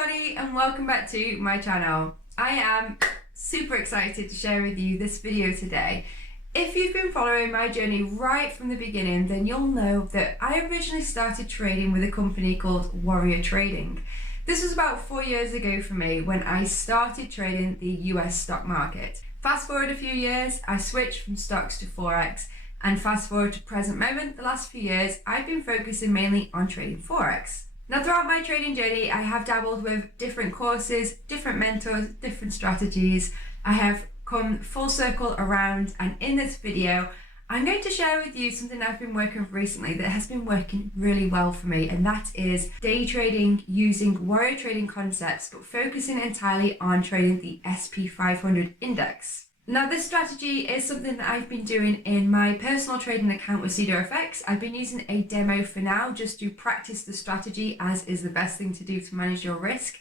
everybody and welcome back to my channel. I am super excited to share with you this video today. If you've been following my journey right from the beginning, then you'll know that I originally started trading with a company called Warrior Trading. This was about 4 years ago for me when I started trading the US stock market. Fast forward a few years, I switched from stocks to forex, and fast forward to present moment, the last few years, I've been focusing mainly on trading forex. Now throughout my trading journey, I have dabbled with different courses, different mentors, different strategies. I have come full circle around, and in this video, I'm going to share with you something I've been working with recently that has been working really well for me, and that is day trading using Warrior Trading concepts, but focusing entirely on trading the SP 500 index. Now this strategy is something that I've been doing in my personal trading account with CedarFX. I've been using a demo for now just to practice the strategy, as is the best thing to do to manage your risk.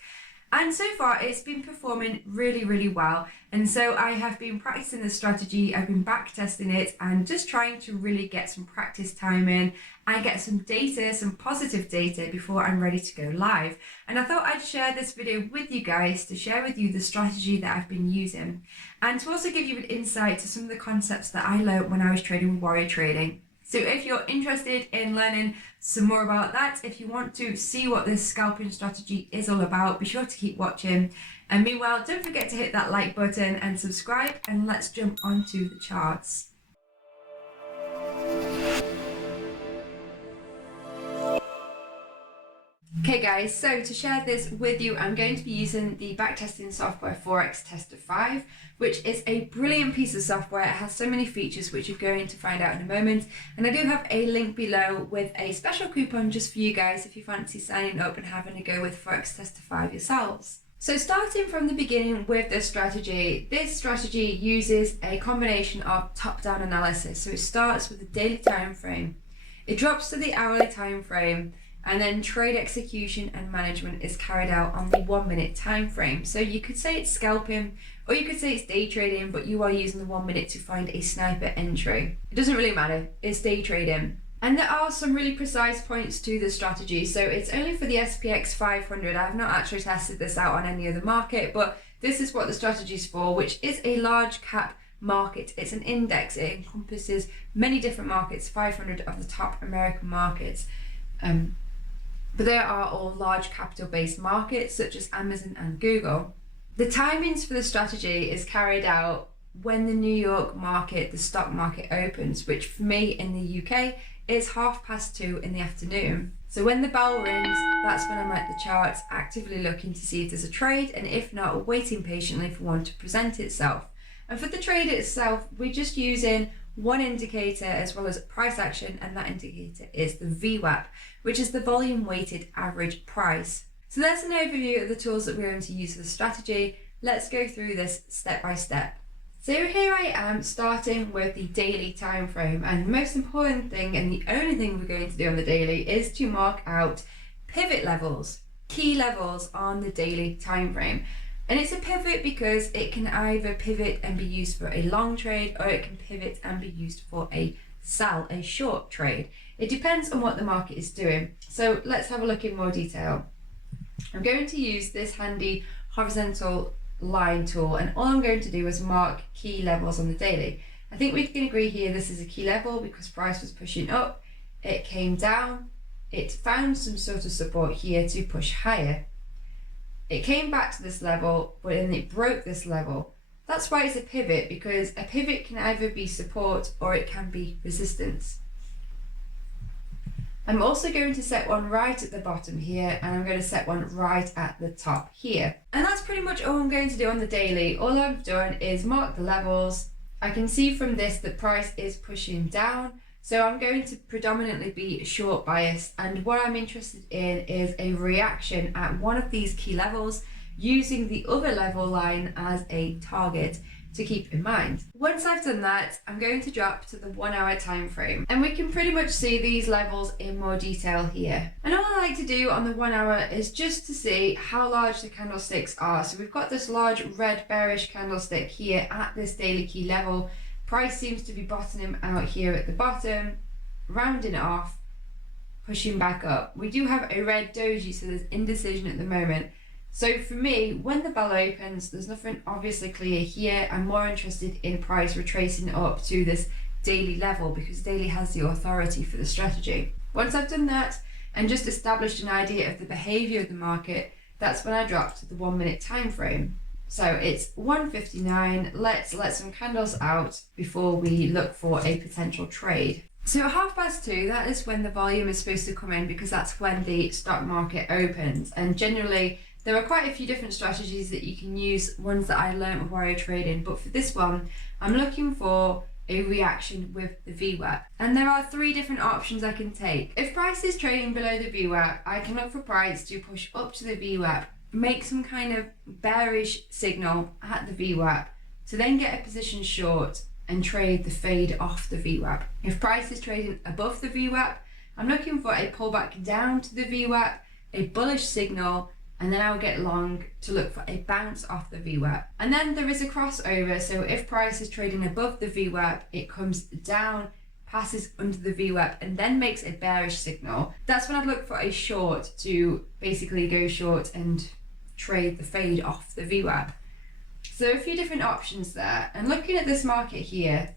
And so far it's been performing really well, and so I have been practicing the strategy. I've been back testing it and just trying to really get some practice time in and get some data, some positive data before I'm ready to go live. And I thought I'd share this video with you guys to share with you the strategy that I've been using, and to also give you an insight to some of the concepts that I learned when I was trading with Warrior Trading. So if you're interested in learning some more about that, if you want to see what this scalping strategy is all about, be sure to keep watching. And meanwhile, don't forget to hit that like button and subscribe, and let's jump onto the charts. Okay guys, so to share this with you, I'm going to be using the backtesting software Forextester 5, which is a brilliant piece of software. It has so many features which you're going to find out in a moment, and I do have a link below with a special coupon just for you guys if you fancy signing up and having a go with Forextester 5 yourselves. So starting from the beginning with this strategy uses a combination of top-down analysis. So it starts with the daily time frame, it drops to the hourly time frame, and then trade execution and management is carried out on the 1 minute time frame. So you could say it's scalping, or you could say it's day trading, but you are using the 1 minute to find a sniper entry. It doesn't really matter, it's day trading. And there are some really precise points to the strategy. So it's only for the SPX 500. I've not actually tested this out on any other market, but this is what the strategy is for, which is a large cap market. It's an index. It encompasses many different markets, 500 of the top American markets. But there are all large capital-based markets such as Amazon and Google. The timings for the strategy is carried out when the New York market, the stock market, opens, which for me in the UK is 2:30 in the afternoon. So when the bell rings, that's when I'm at the charts actively looking to see if there's a trade, and if not, waiting patiently for one to present itself. And for the trade itself, we're just using one indicator as well as price action, and that indicator is the VWAP, which is the volume weighted average price. So that's an overview of the tools that we're going to use for the strategy. Let's go through this step by step. So here I am starting with the daily time frame, and the most important thing and the only thing we're going to do on the daily is to mark out pivot levels, key levels on the daily time frame. And it's a pivot because it can either pivot and be used for a long trade, or it can pivot and be used for a short trade. It depends on what the market is doing. So let's have a look in more detail. I'm going to use this handy horizontal line tool, and all I'm going to do is mark key levels on the daily. I think we can agree here this is a key level because price was pushing up, it came down, it found some sort of support here to push higher. It came back to this level, but then it broke this level. That's why it's a pivot, because a pivot can either be support or it can be resistance. I'm also going to set one right at the bottom here, and I'm going to set one right at the top here. And that's pretty much all I'm going to do on the daily. All I've done is mark the levels. I can see from this that price is pushing down, so I'm going to predominantly be short biased, and what I'm interested in is a reaction at one of these key levels, using the other level line as a target to keep in mind. Once I've done that, I'm going to drop to the 1 hour time frame, and we can pretty much see these levels in more detail here. And all I like to do on the 1 hour is just to see how large the candlesticks are. So we've got this large red bearish candlestick here at this daily key level. Price seems to be bottoming out here at the bottom, rounding off, pushing back up. We do have a red doji, so there's indecision at the moment. So for me, when the bell opens, there's nothing obviously clear here. I'm more interested in price retracing up to this daily level because daily has the authority for the strategy. Once I've done that and just established an idea of the behavior of the market, that's when I dropped the 1 minute time frame. So it's 1:59. Let's let some candles out before we look for a potential trade. So at 2:30, that is when the volume is supposed to come in because that's when the stock market opens. And generally, there are quite a few different strategies that you can use, ones that I learned with warrior trading. But for this one, I'm looking for a reaction with the VWAP. And there are 3 different options I can take. If price is trading below the VWAP, I can look for price to push up to the VWAP, make some kind of bearish signal at the VWAP to then get a position short and trade the fade off the VWAP. If price is trading above the VWAP, I'm looking for a pullback down to the VWAP, a bullish signal, and then I'll get long to look for a bounce off the VWAP. And then there is a crossover, so if price is trading above the VWAP, it comes down, passes under the VWAP, and then makes a bearish signal. That's when I'd look for a short to basically go short and trade the fade off the VWAP. So a few different options there. And looking at this market here,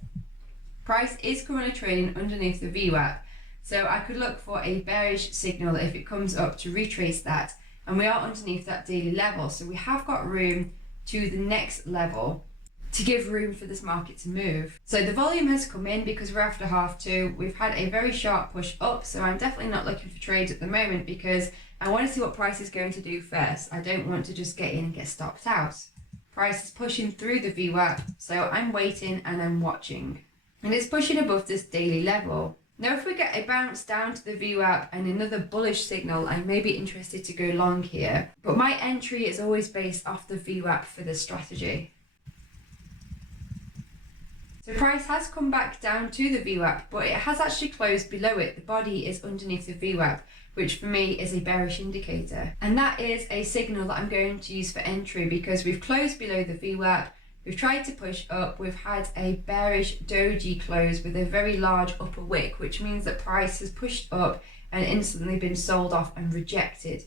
price is currently trading underneath the VWAP. So I could look for a bearish signal if it comes up to retrace that. And we are underneath that daily level. So we have got room to the next level to give room for this market to move. So the volume has come in because we're after 2:30. We've had a very sharp push up. So I'm definitely not looking for trades at the moment because I want to see what price is going to do first. I don't want to just get in and get stopped out. Price is pushing through the VWAP. So I'm waiting and I'm watching. And it's pushing above this daily level. Now, if we get a bounce down to the VWAP and another bullish signal, I may be interested to go long here. But my entry is always based off the VWAP for this strategy. So price has come back down to the VWAP, but it has actually closed below it. The body is underneath the VWAP, which for me is a bearish indicator. And that is a signal that I'm going to use for entry because we've closed below the VWAP. We've tried to push up, we've had a bearish doji close with a very large upper wick, which means that price has pushed up and instantly been sold off and rejected.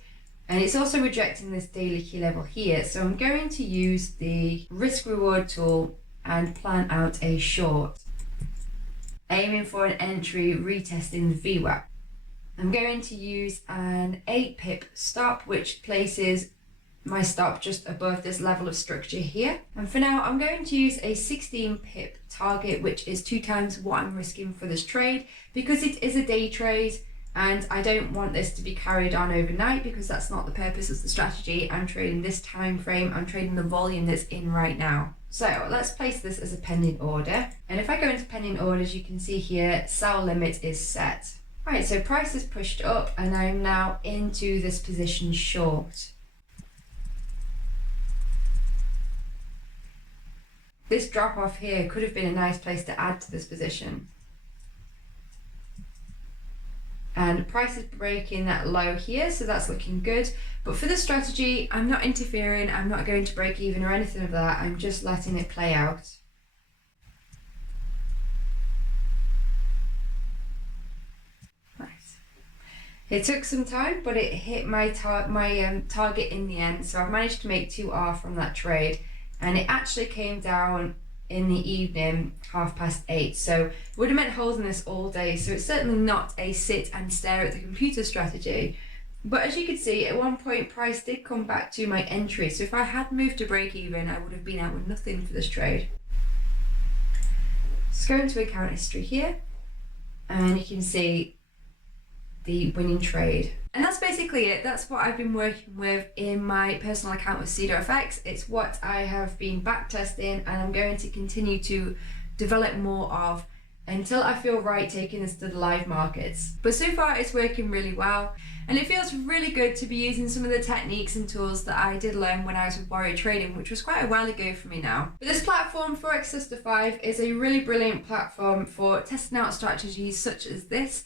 And it's also rejecting this daily key level here. So I'm going to use the risk reward tool and plan out a short, aiming for an entry retesting the VWAP. I'm going to use an 8 pip stop, which places my stop just above this level of structure here. And for now, I'm going to use a 16 pip target, which is 2 times what I'm risking for this trade because it is a day trade and I don't want this to be carried on overnight because that's not the purpose of the strategy. I'm trading this time frame, I'm trading the volume that's in right now. So let's place this as a pending order. And if I go into pending orders, you can see here, sell limit is set. Right, so price is pushed up and I'm now into this position short. This drop off here could have been a nice place to add to this position. And price is breaking that low here, so that's looking good. But for the strategy, I'm not interfering, I'm not going to break even or anything of that, I'm just letting it play out. Right. It took some time, but it hit my target in the end, so I've managed to make 2R from that trade. And it actually came down in the evening, 8:30. So it would have meant holding this all day. So it's certainly not a sit and stare at the computer strategy. But as you can see, at one point, price did come back to my entry. So if I had moved to break even, I would have been out with nothing for this trade. Let's go into account history here. And you can see the winning trade. And that's basically it. That's what I've been working with in my personal account with CedarFX. It's what I have been backtesting and I'm going to continue to develop more of until I feel right taking this to the live markets. But so far it's working really well and it feels really good to be using some of the techniques and tools that I did learn when I was with warrior trading, which was quite a while ago for me now. But this platform, Forextester 5, is a really brilliant platform for testing out strategies such as this.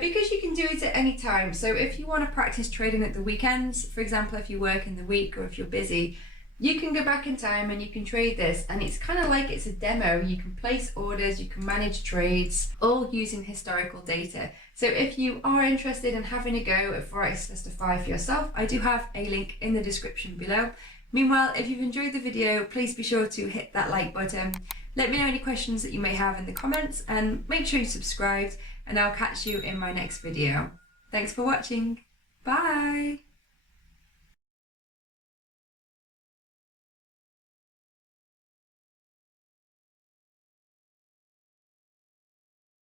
Because you can do it at any time. So if you want to practice trading at the weekends, for example, if you work in the week or if you're busy, you can go back in time and you can trade this, and it's kind of like it's a demo. You can place orders, you can manage trades, all using historical data. So if you are interested in having a go at Forextester 5 for yourself, I do have a link in the description below. Meanwhile, if you've enjoyed the video, please be sure to hit that like button. Let me know any questions that you may have in the comments, and make sure you subscribe, and I'll catch you in my next video. Thanks for watching. Bye.